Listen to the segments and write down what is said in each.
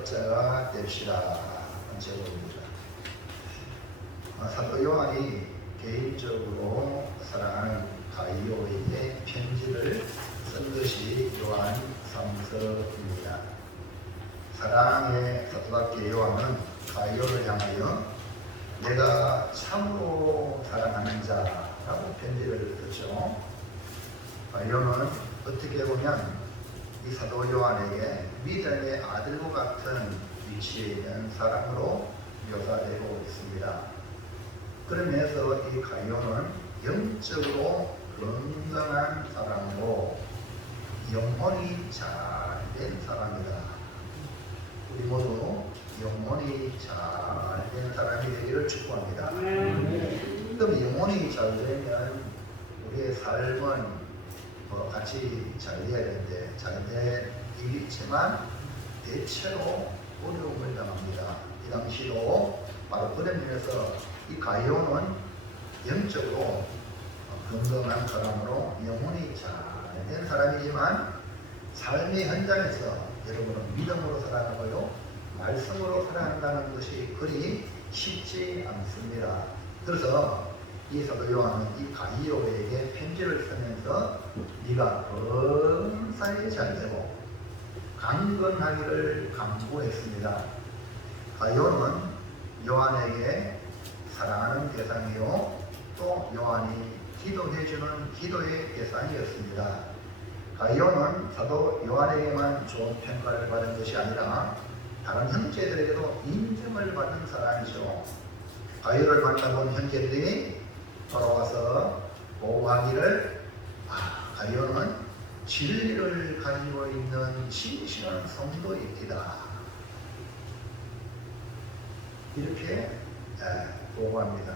협력자가 됩시다. 제목입니다. 사도 요한이 개인적으로 사랑하는 가이오에게 편지를 쓴 것이 요한 3서입니다. 사랑의 사도답게 요한은 가이오를 향하여 내가 참으로 사랑하는 자라고 편지를 썼죠. 가이오는 어떻게 보면 이 사도 요한에게 믿음의 아들과 같은 위치에 있는 사람으로 묘사되고 있습니다. 그런 면에서 이 가이오는 영적으로 건강한 사람으로 영혼이 잘된 사람이다. 우리 모두 영혼이 잘된 사람이 되기를 축복합니다. 그럼 영혼이 잘 되면 우리의 삶은 같이 잘 돼야 되는데 잘 되겠지만 대체로 어려움을 당합니다. 이 당시도 바로 그런 면에서 이 가이오는 영적으로 건강한 사람으로 영혼이 잘된 사람이지만 삶의 현장에서 여러분은 믿음으로 살아가고요 말씀으로 살아간다는 것이 그리 쉽지 않습니다. 그래서 이 사도 요한은 이 가이오에게 편지를 쓰면서 네가 범사에 잘되고 강건하기를 간구했습니다. 가이오는 요한에게 사랑하는 대상이요 또 요한이 기도해주는 기도의 대상이었습니다. 가이오는 사도 요한에게만 좋은 평가를 받은 것이 아니라 다른 형제들에게도 인정을 받은 사람이죠. 가이오를 만나본 형제들이 돌아와서 보고하기를 가이오는 진리를 가지고 있는 진실한 성도이다 이렇게 보고합니다.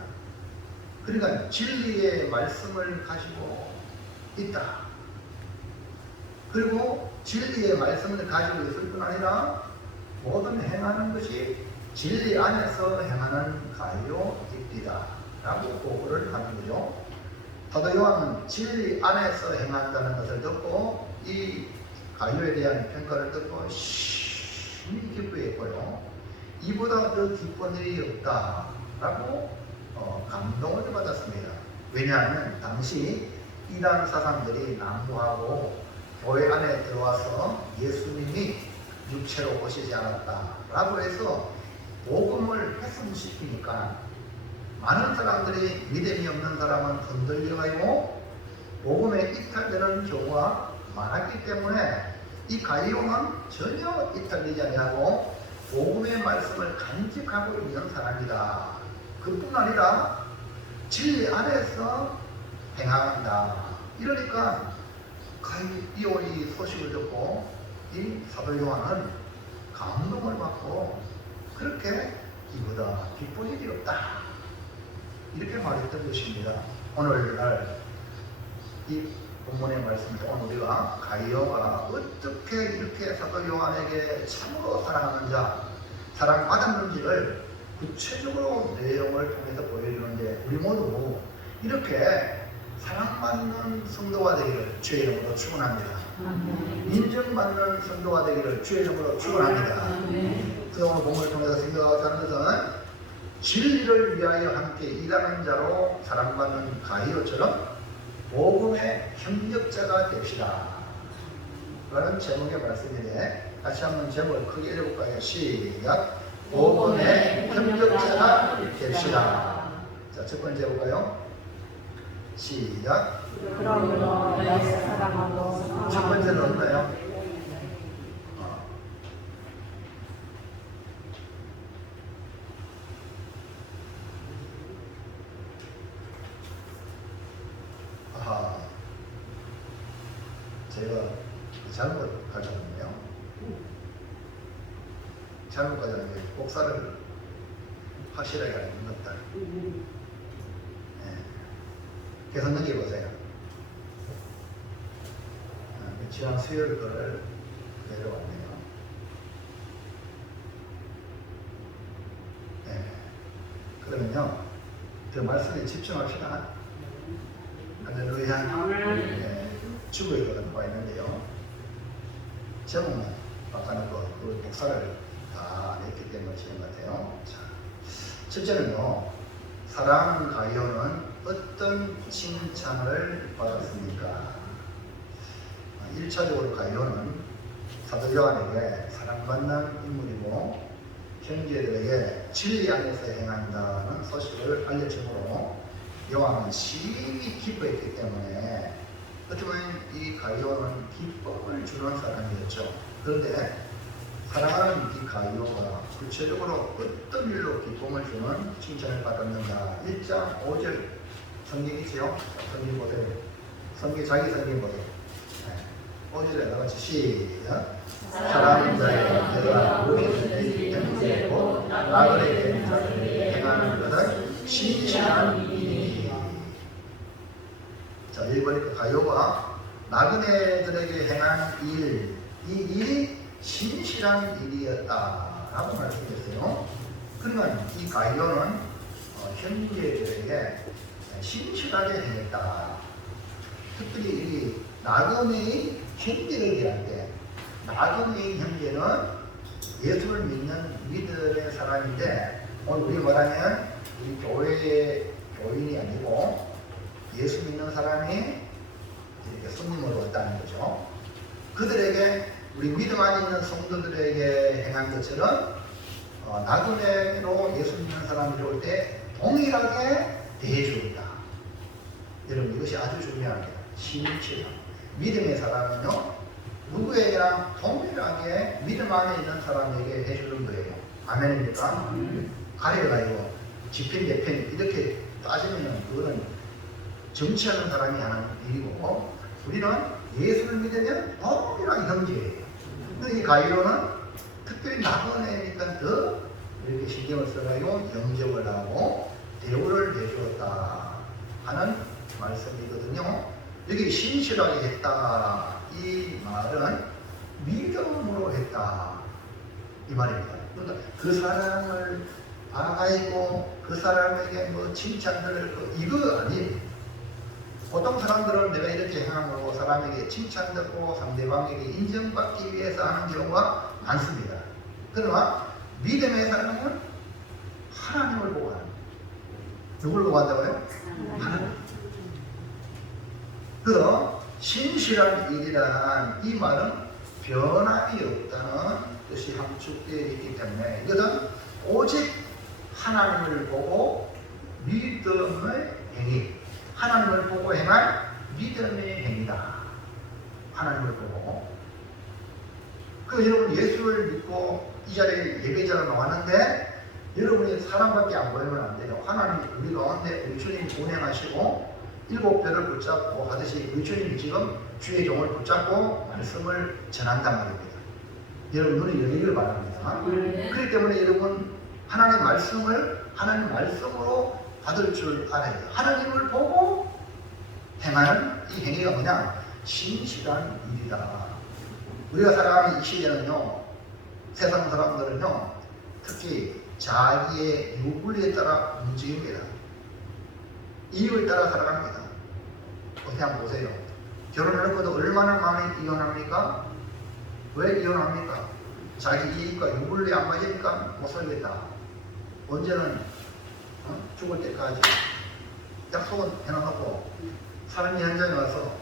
그러니까 진리의 말씀을 가지고 있다. 그리고 진리의 말씀을 가지고 있을 뿐 아니라 모든 행하는 것이 진리 안에서 행하는 가이오이다 라고 보고를 하는 거죠. 사도 요한은 진리 안에서 행한다는 것을 듣고 이 가이오에 대한 평가를 듣고 심히 기뻐했고요. 이보다 더 기쁜 일이 없다 라고 감동을 받았습니다. 왜냐하면 당시 이단 사상들이 난무하고 교회 안에 들어와서 예수님이 육체로 오시지 않았다 라고 해서 복음을 훼손시키니까 많은 사람들이 믿음이 없는 사람은 흔들려가지고 복음에 이탈되는 경우가 많았기 때문에 이 가이오는 전혀 이탈되지 아니하고 복음의 말씀을 간직하고 있는 사람이다. 그뿐 아니라 진리 안에서 행한다. 이러니까 가이오의 소식을 듣고 이 사도 요한은 감동을 받고 그렇게 이보다 기쁜 일이 없다. 이렇게 말했던 것입니다. 오늘날 이 본문의 말씀에서 오늘 우리가 가이오가 어떻게 이렇게 사도 요한에게 참으로 사랑하는 자, 사랑받았는지를 구체적으로 내용을 통해서 보여주는데 우리 모두 이렇게 사랑받는 성도가 되기를 주의 이름으로 축원합니다. 인정받는 성도가 되기를 주의 이름으로 축원합니다. 그래서 오늘 본문을 통해서 생각하고자 하는 것은 진리를 위하여 함께 일하는 자로 사랑받는 가이오처럼 복음의 협력자가 됩시다. 라는 제목의 말씀인데 같이 한번 제목을 크게 읽어볼까요? 시작! 복음의 협력자가 됩시다. 자, 첫 번째 볼까요? 시작! 그러므로 내 사랑하고 첫 번째는 없나요? 제가 잘못 가져왔네요. 잘못 가져왔는데 복사를 확실하게 하는 것들. 계속 넘겨보세요. 지난 수요일 거를 내려왔네요. 그러면요, 그 말씀에 집중합시다. 할렐루야. 주보에 나와 있는데요. 제목은 바꿔놓고 그 복사를 다 했기 때문에 지는 것 같아요. 자, 첫째는요, 사랑하는 가이오는 어떤 칭찬을 받았습니까? 1차적으로 가이오는 사도 요한에게 사랑받는 인물이고 형제들에게 진리 안에서 행한다는 소식을 알려주므로 요한은 심히 기뻐했기 때문에 어떻게 보면 이 가이오는 기쁨을 주는 사람이었죠. 그런데 사랑하는 이 가이오가 구체적으로 어떤 일로 기쁨을 주는 칭찬을 받았는가? 1장 5절 성경이지요? 성경 보세요. 자기 성경 보세요. 5절에 나같이 시작. 사랑하는 자여 내가 우리 형제 곧 나그네 된 자들에게 행하는 것은 신실한 일이니. 자, 여기 보니까 가요가 나그네들에게 행한 일, 이 일이 신실한 일이었다라고 말씀했어요. 그러면 이 가요는 형제들에게 신실하게 행했다. 특별히 이 나그네의 형제를 대할 때, 나그네의 형제는 예수를 믿는 믿음의 사람인데, 오늘 우리 말하면 우리 교회의 교인이 아니고 예수 믿는 사람이 이렇게 손님으로 왔다는 거죠. 그들에게, 우리 믿음 안에 있는 성도들에게 행한 것처럼 나그네로 예수 믿는 사람이 올 때 동일하게 대해주었다. 여러분, 이것이 아주 중요합니다. 신실함. 믿음의 사람은요, 누구에게나 동일하게 믿음 안에 있는 사람에게 해주는 거예요. 아멘입니까? 가려가 이거 집행, 대편 이렇게 따지면 그거는 정치하는 사람이 하는 일이고, 우리는 예수를 믿으면 동일한 형제예요. 근데 이 가이로는 특별히 나그네니까 더 이렇게 신경을 써가지고 영접을 하고 대우를 해주었다 하는 말씀이거든요. 여기 신실하게 했다, 이 말은 믿음으로 했다 이 말입니다. 그러니까 그 사람을 봐가지고 그 사람에게 뭐 칭찬들을 이거 아니에요. 보통 사람들은 내가 이렇게 행함으로 사람에게 칭찬 듣고 상대방에게 인정받기 위해서 하는 경우가 많습니다. 그러나 믿음의 사람은 하나님을 보고 하는 거예요. 누굴 보고 한다고요? 하나님. 그래서 신실한 일이란 이 말은 변함이 없다는 뜻이 함축되어 있기 때문에 이것은 오직 하나님을 보고 믿음의 행위, 하나님을 보고 행할 믿음의 행위다. 하나님을 보고. 그 여러분 예수를 믿고 이 자리에 예배자로 나왔는데 여러분이 사람밖에 안 보이면 안 돼요. 하나님 우리 가운데 우리 주님 운행하시고 7배를 붙잡고 하듯이 우리 주님이 지금 주의 종을 붙잡고 말씀을 전한단 말입니다. 여러분 눈이 열리기를 바랍니다. 그렇기 때문에 여러분 하나님의 말씀을 하나님 말씀으로 받을 줄 알아야 돼요. 하나님을 보고 행하는 이 행위가 뭐냐? 신실한 일이다. 우리가 살아가는 이 시대는요, 세상 사람들은요, 특히 자기의 유불리에 따라 움직입니다. 이익을 따라 살아갑니다. 어떻게 한번 보세요. 결혼해놓고도 얼마나 많이 이혼합니까? 왜 이혼합니까? 자기 이익과 유불리 안 맞으니까 못 살겠다. 언제는 죽을 때까지 약속은 해놓고 사람이 현장에 와서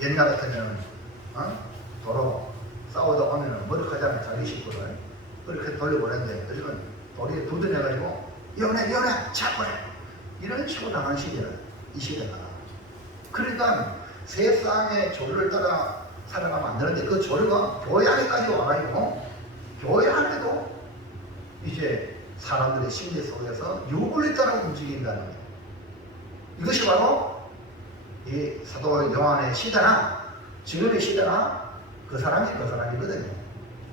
옛날 같으면 도로 싸우다 오면 머쓱하잖아요. 자기 식구를 그렇게 돌려보냈는데 요즘은 도리에 두드려가지고 이혼해 자꾸해 이런 식으로 당한 시대는 이 시대가. 그러니까 세상의 조류를 따라 살아가면 안 되는데 그 조류가 교회 안에까지 와가지고 교회 안에도 이제 사람들의 심리 속에서 유불리 따라 움직인다는 거예요. 이것이 바로 이 사도 요한의 시대나 지금의 시대나 그 사람이거든요.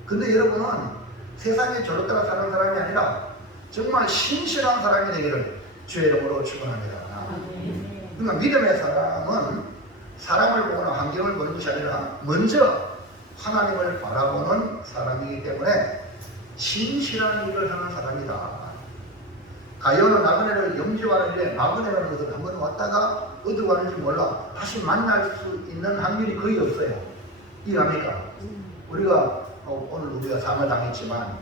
근데 여러분은 세상의 조류 따라 사는 사람이 아니라 정말 신실한 사람이 되기를 주의 이름으로 축원합니다. 그러니까 믿음의 사람은 사람을 보거나 환경을 보는 것이 아니라 먼저 하나님을 바라보는 사람이기 때문에 신실한 일을 하는 사람이다. 가요는 나그네를 영접하는 일에 나그네라는 것을 한번 왔다가 어디 가는지 몰라 다시 만날 수 있는 확률이 거의 없어요. 이해합니까? 우리가 오늘 우리가 상을 당했지만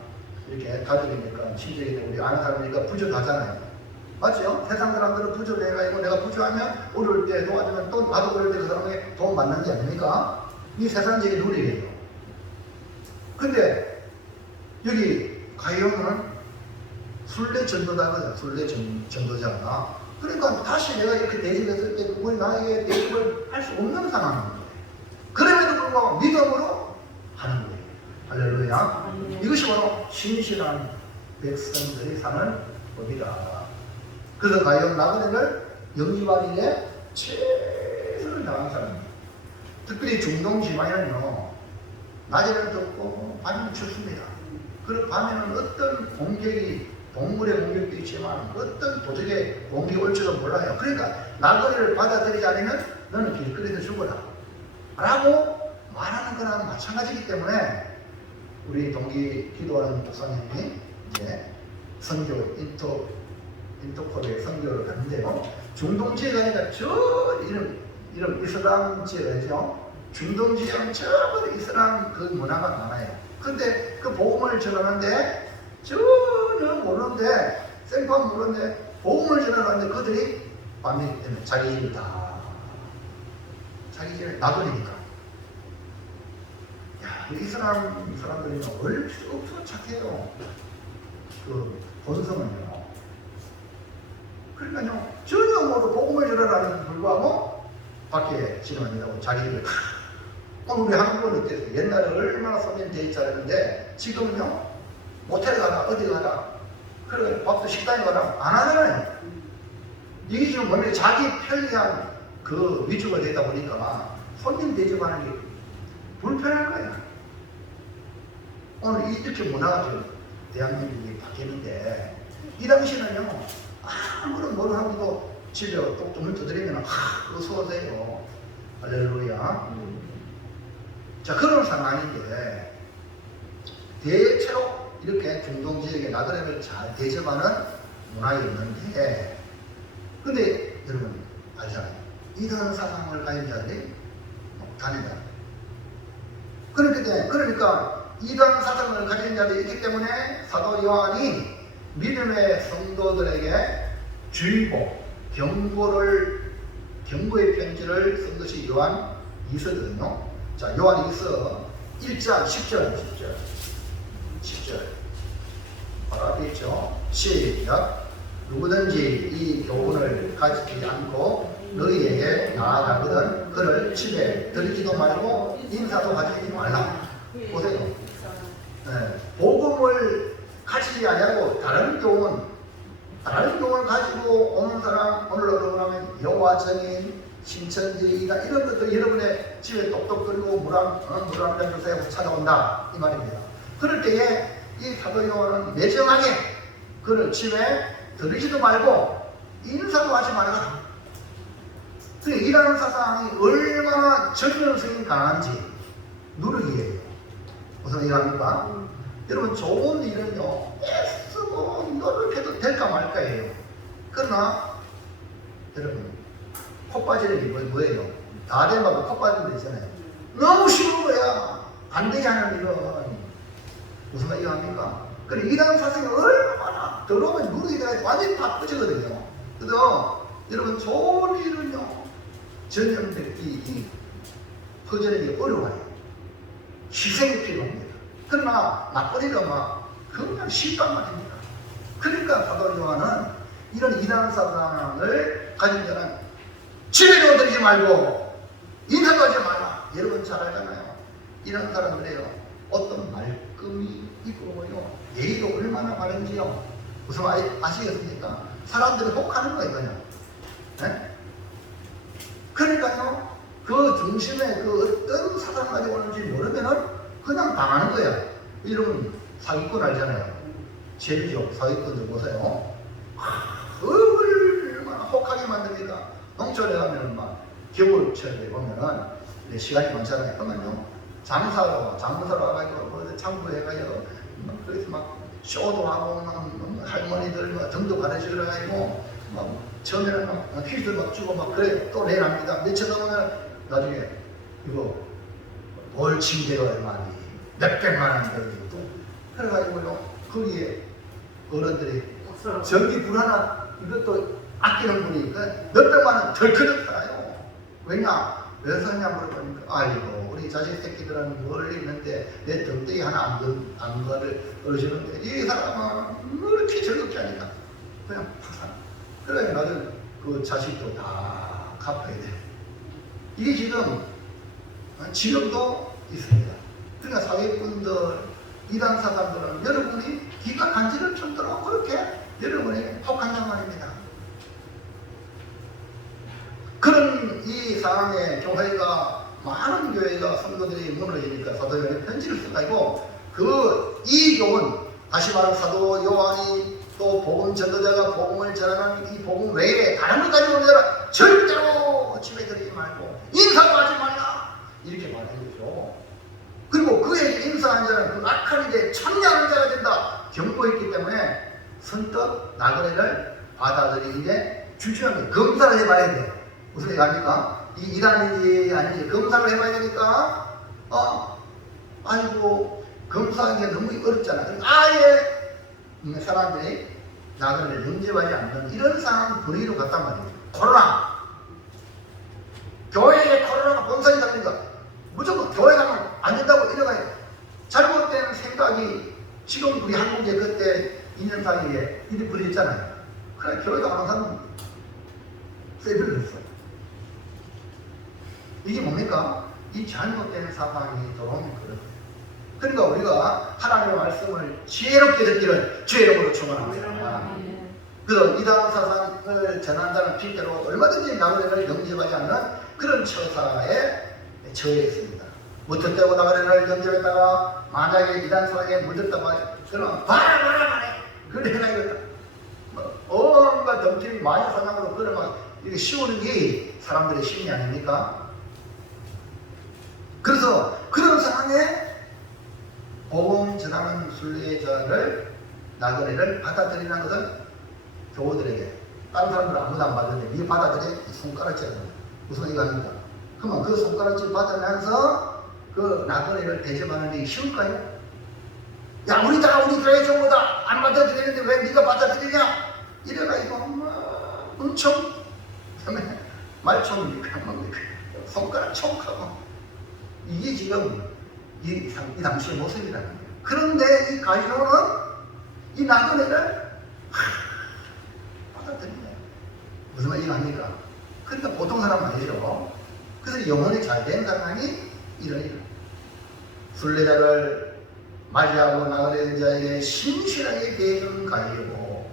이렇게 가족이니까 친척이니까 우리 아는 사람이니까 부족하잖아요. 맞죠? 세상 사람들은 부족해가지고 내가 부족하면 어려울 때 도와주면 또 나도 어려울 때 그 사람에게 도움 받는 게 아닙니까? 이 세상적인 룰이에요. 근데 여기 가이오는 순례 전도자거든. 순례 전도자가. 그러니까 다시 내가 이렇게 대접했을 때 그분이 나에게 대접을 할 수 없는 상황인 거예요. 그럼에도 불구하고 믿음으로 하는 거예요. 할렐루야. 이것이 바로 신실한 백성들이 사는 법이다. 그래서 가이온 나그네를 영접하기 위해 최선을 다한 사람입니다. 특별히 중동 지방에는요, 낮에는 덥고 밤에는 춥습니다. 그리고 밤에는 어떤 공격이, 동물의 공격도 있지만 어떤 도적의 공격이 올지도 몰라요. 그러니까 나그네를 받아들이지 않으면 너는 길거리에서 죽어라 라고 말하는 거랑 마찬가지이기 때문에 우리 동기 기도하는 목사님이 이제 선교 인터콜에 선교를 갔는데요. 중동 지역에 가니까 저 이런 이슬람 지역이죠. 중동 지역은 전부 이슬람 그 문화가 많아요. 근데 그 복음을 전하는데 전혀 모르는데 생판 모르는데 복음을 전하는데 그들이 밤이기 때문에 자기 집을 다 자기 집을 놔버리니까 야, 이슬람 사람들이 얼마나 착해요. 그 본성은요. 그러니까요, 전혀 모두 복음을 전하라는 불구하고 밖에 지나다니다고 자기 집을 우리 한국은 어땠어요? 옛날에 얼마나 손님 대입 잘했는데 지금은요, 모텔 가라, 어디 가라, 그래 밥도 식당에 가라 안 하잖아요. 이게 지금 뭐냐면 자기 편리한 그 위주가 되다 보니까 손님 대접하는 게 불편한 거야. 오늘 이렇게 문화가 지금 대한민국이 바뀌는데 이 당시는요, 아무런 뭘 하고도 집에 똑똑을 두드리면 어서 오세요. 할렐루야. 자, 그런 상황인데 대체로 이렇게 중동 지역의 나그네를 잘 대접하는 문화였는데, 근데 여러분 알잖아요. 이런 사상을 가진 자들이 다니다. 그러니까 이런 사상을 가진 자들이 있기 때문에 사도 요한이 믿음의 성도들에게 주의보, 경고의 편지를 쓴 것이 요한 2서거든요. 자, 요한 2서 1장 10절. 바로 앞에 있죠. 시작. 누구든지 이 교훈을 가지지 않고 너희에게 나아가거든 그를 집에 들이지도 말고 인사도 가지지 말라. 보세요. 네, 복음을 가지지 아니하고 다른 교훈을 가지고 오는 사람, 오늘 여러분하면 여호와 증인, 신천지이다 이런 것들이 여러분의 집에 똑똑거리고 물 한 잔 주세요 하고 찾아온다 이 말입니다. 그럴 때에 이 사도 요한은 매정하게 그를 집에 들이지도 말고 인사도 하지 말라. 이라는 사상이 얼마나 전면성이 강한지 누르기예요. 무슨 이해합니까? 여러분 좋은 일은요 애쓰고 노력해도 될까 말까예요. 그러나 여러분 코 빠지는 게 뭐예요? 다 돼봐도 코 빠지는 데 있잖아요. 너무 쉬운 거야. 안 되게 하는 일은 무슨 말 이해합니까? 그래 이런 사상이 얼마나 들어오면 누르게 돼서 완전히 바쁘지거든요. 그래서 여러분 좋은 일은요 전염되기 퍼져내기 어려워요. 희생이 필요합니다. 그러나 나쁜 일은 그냥 쉽단 말입니다. 그러니까 사도 요한은 이런 이단 사상을 가진 자는 집에도 들이지 말고 인사도 하지 말라. 여러분 잘 알잖아요. 이런 사람들이요 어떤 말끔이 있고요 예의도 얼마나 바른지요. 무슨 말 아시겠습니까? 사람들이 혹하는 거예요 그냥. 네? 그러니까요 그 중심에 그 어떤 사상을 가지고 오는지 모르면은 그냥 당하는 거야. 여러분 사기꾼 알잖아요. 제비족 사기꾼들 보세요. 얼마나 혹하게 만듭니까? 농촌에 가면 겨울철에 보면은 시간이 많잖아요. 그러면요 장사로 와가지고 창부해가지고 그래서 쇼도 하고 할머니들 등도 가르치러 가지고 처음에는 퀴즈 주고 그래 또 내일 합니다. 며칠 넘으면 나중에 이거 뭘 침대가 얼마니 몇백만 원 들고 그래가지고요 거기에 어른들이 전기 불 하나 이것도 아끼는 분이 몇백만 원 덜커덕 살아요. 왜냐? 왜 샀냐 물어보니까 아이고 우리 자식 새끼들은 멀리 있는데 내 덩덩이 하나 안 걸어주는데 이 사람은 그렇게 즐겁게 하니까 그냥 팍 사. 그래 나는 그 자식도 다 갚아야 돼. 이게 지금도 있습니다. 그러니까 사회꾼들, 이단 사람들은 여러분이 기가 간지를 쳤도록 그렇게 여러분이 혹한단 말입니다. 그런 이 상황에 교회가 많은 교회가 성도들이 무너지니까 사도 요한이 편지를 써가지고 이 교훈 다시 말하면 사도 요한이 또 복음 전도자가 복음을 전하는 이 복음 외에 다른 것 가지고 오느라 절대로 집에 들이지 말고 인사도 하지 말라 이렇게 말한 거죠. 그리고 그에게 인사한 자는 그 악한 일에 참여하는 자가 된다 경고했기 때문에 선뜻 나그네를 받아들이는데 주저하게 검사를 해봐야 돼. 무슨 얘기 아닙니까? 이 이단인지 아닌지 검사를 해봐야 되니까 아이고 검사하는 게 너무 어렵잖아. 아예 사람들이 나그네를 영접하지 않는 이런 상황 분위기로 갔단 말이에요. 코로나 교회에 코로나가 본산이 답니까? 무조건 교회 가면 안 된다고 이래가요. 잘못된 생각이 지금 우리 한국에 그때 2년 사이에 일이 벌어졌잖아요. 그래 교회가 항상 세비를 했어요. 이게 뭡니까? 이 잘못된 사상이 들어오는 거예요. 그러니까 우리가 하나님의 말씀을 지혜롭게 듣기를 주의 이름으로 축원합니다. 그래서 이단 사상을 전한다는 핑계로 얼마든지 나그네를 영접하지 않는 그런 처사에 처해 있습니다. 무턱대고 나그네를 영접했다가 만약에 이단 사상에 물들다가 그러면 바라바라 그래 해나겠다. 온갖 덤집이 마약 사상으로 그러면 이게 씌우는 게 사람들의 심리 아닙니까? 그래서 그런 상황에 복음 전하는 순례자를 나그네를 받아들이는 것은 교우들에게 다른 사람들은 아무도 안 받는데 네 받아들여 손가락질 합니다. 무슨 얘기가 아닙니까? 그러면 그 손가락질 받으면서 그 나그네를 대접하는 게 쉬울까요? 야 우리 교회 전부 다 안 받아들이는데 왜 네가 받아들이냐? 이래가지고 엄청 말총입니까? 손가락 촉하고 이게 지금 이 당시의 모습이라는 거예요. 그런데 이 가이로는 이 나그네를 받아들이네. 무슨 말인지 아닙니까? 그러니까 보통 사람 아니죠. 그래서 영혼이 잘 된 사람이 이런 순례자를 맞이하고 나그네 자에게 신실하게 대해준 가이고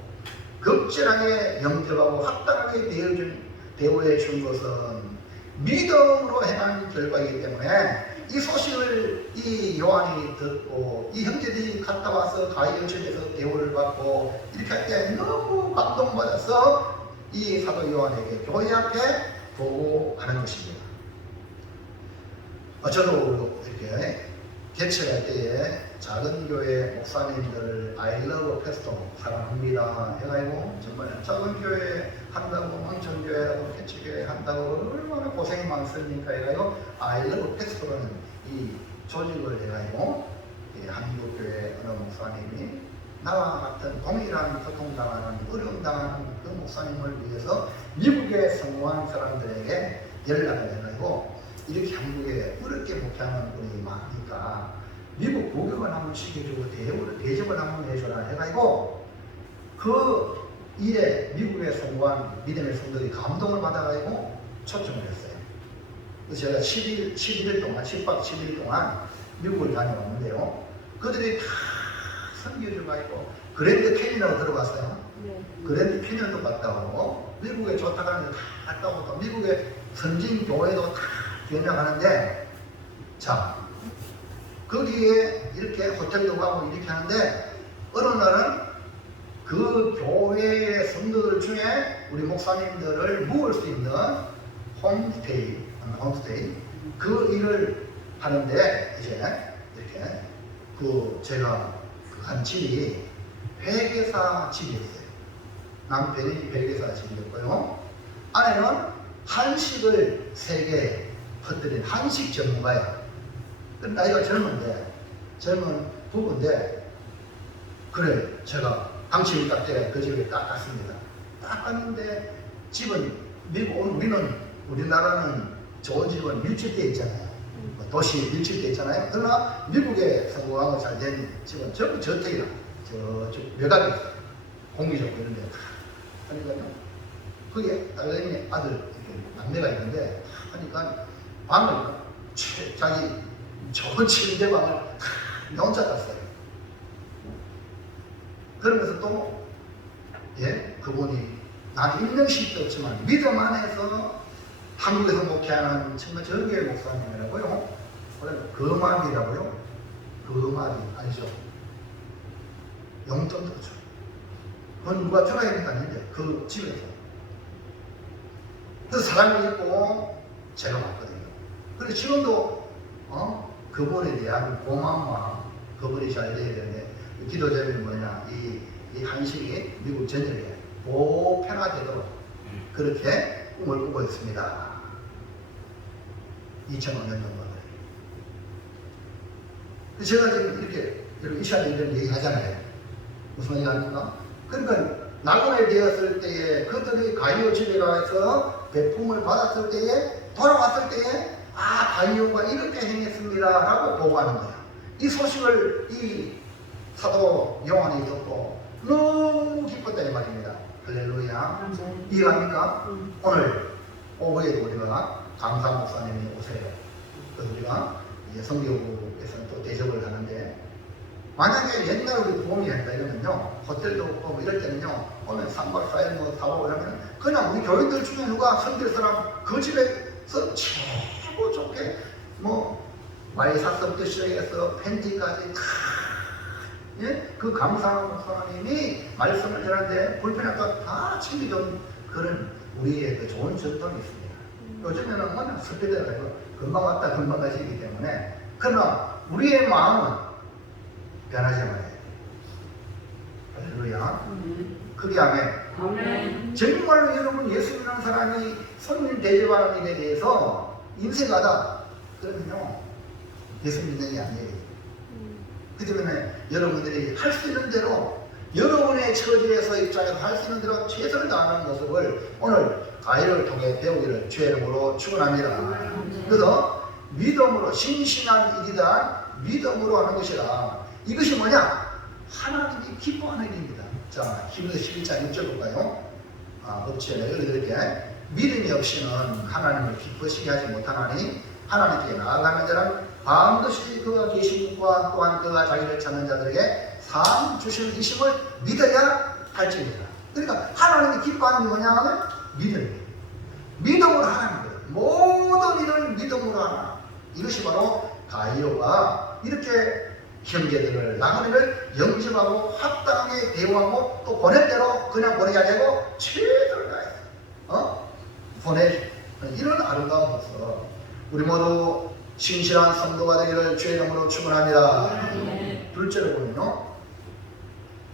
극진하게 영접하고 합당하게 대우해 준 것은 믿음으로 행한 결과이기 때문에 이 소식을 이 요한이 듣고 이 형제들이 갔다 와서 가이오 집에서 대우를 받고 이렇게 할 때 너무 감동받아서 이 사도 요한에게 교회 앞에 보고하는 것입니다. 저도 이렇게 개척할 때에 작은 교회 목사님들 I love pastor 사랑합니다 해가지고 정말 작은 교회 한다고 황천교회하고 개척교회 한다고 얼마나 고생이 많습니까 해가지고 I love pastor라는 이 조직을 해가지고 한국교회 어느 목사님이 나와 같은 동일한 고통당하는 어려움당하는 그 목사님을 위해서 미국에 성공한 사람들에게 연락을 해가지고 이렇게 한국에 어렵게 목회하는 분이 많으니까 미국 복역을 한번 시켜주고 대접을 한번 해줘라 해가지고 그 일에 미국에 성공한 믿음의 성도들이 감동을 받아가지고 초청을 했어요. 그래서 제가 11일 동안 10박 11일 동안 미국을 다녀왔는데요. 그들이 다 섬겨줘가지고 그랜드 캐니언으로 들어갔어요. 그랜드 캐니언도 갔다 오고 미국에 좋다고 하는데 다 갔다 오고 또 미국의 선진 교회도 다 변명하는데 자 거기에 이렇게 호텔도 가고 이렇게 하는데 어느 날은 그 교회의 성도들 중에 우리 목사님들을 묵을 수 있는 홈스테이 그 일을 하는데 이제 이렇게 제가 한 집이 회계사 집이었어요. 남편이 회계사 집이었고요. 아내는 한식을 세계에 퍼뜨린 한식 전문가예요. 나이가 젊은데 젊은 부부인데 그래 제가 당신이 딱 때 그 집에 딱 갔습니다. 딱 갔는데 집은 미국 우리나라는 좋은 집은 밀집되어 있잖아요. 도시 밀집되어 있잖아요. 그러나 미국에 성공하고 잘 된 집은 전부 저택이라 저쪽 외곽에 있어요. 공기 좋고 이런 데 하니까요. 그게 딸내미 아들 이렇게 남매가 있는데 하니까 방을 자기 좋은 침대 방을 혼자 땄어요. 그러면서 또 그분이 나는 임명식도 없지만 믿음 안에서 한국에서 목회하는 정말 정교회 목사님이라고요. 거마비라고요. 거마비 아니죠. 용돈도 줘. 그건 누가 줘야 되는 거 아닌데 그 집에서. 그래서 사람이 있고 제가 왔거든요. 그래서 지금도 그분에 대한 고마움과 그분이 잘 돼야 되는데 기도 제목이 뭐냐 이 한식이 미국 전역에 보편화되도록 그렇게 꿈을 꾸고 있습니다. 2005년 정도에. 제가 지금 이렇게 이 시간에 이런 얘기 하잖아요. 무슨 얘기 합니까? 그러니까 낙원에 되었을 때에 그들이 가이오 집에 가서 배품을 받았을 때에 돌아왔을 때에 가이오가 이렇게 행했습니다 라고 보고하는 거야. 이 소식을 이 사도 요한이 듣고 너무 기뻤다 이 말입니다. 할렐루야. 이해합니까? 오늘 오후에도 우리가 강사 목사님이 오세요. 그래서 우리가 성교국에서 또 대접을 하는데 만약에 옛날 우리 부모님이 한다 이러면요 호텔도 없고 뭐 이럴 때는요 오면 3박 4일 뭐 4박 이러면 그냥 우리 교인들 중에 누가 섬길 사람 그 집에서 최고 좋게 뭐 마이사서부터 시작해서 팬티까지 다 그 감사한 목사님이 말씀을 전하는데 불편하다 다 챙겨준 그런 우리의 그 좋은 전통이 있습니다. 요즘에는 그냥 스피드가 아니고 금방 왔다 금방 가시기 때문에 그러나 우리의 마음은 변하지 말아요. 할렐루야. 그게 아멘. 정말로 여러분 예수 믿는 사람이 손님 대접하는 일에 대해서 인색하다 그러면요 예수 믿는 게 아니에요. 그 때문에 여러분들이 할 수 있는 대로 여러분의 처지에서 입장에서 할 수 있는 대로 최선을 다하는 모습을 오늘 가이를 통해 배우기를 주의 이름으로 축원합니다. 그래서 믿음으로 신실한 일이다 믿음으로 하는 것이라. 이것이 뭐냐? 하나님이 기뻐하는 일입니다. 자, 히브리서 11장 6절 볼까요? 없지 않아요. 이렇게 믿음이 없이는 하나님을 기쁘시게 하지 못하나니 하나님께 나아가는 자는 반드시 그가 계신 것과 또한 그가 자기를 찾는 자들에게 상 주실 이심을 믿어야 할지니라. 그러니까 하나님이 기뻐하는 게 뭐냐 하면 믿음이에요. 믿음으로 하는 거예요. 모든 일을 믿음으로 하나. 이것이 바로 가이오가 이렇게 형제들을 나그네를 영접하고 합당하게 대우하고 또 보낼 대로 그냥 보내지 않고 최선을 다해서 보내 이런 아름다운 모습. 우리 모두 신실한 성도가 되기를 주의 이름으로 축원합니다. 둘째로 보면요.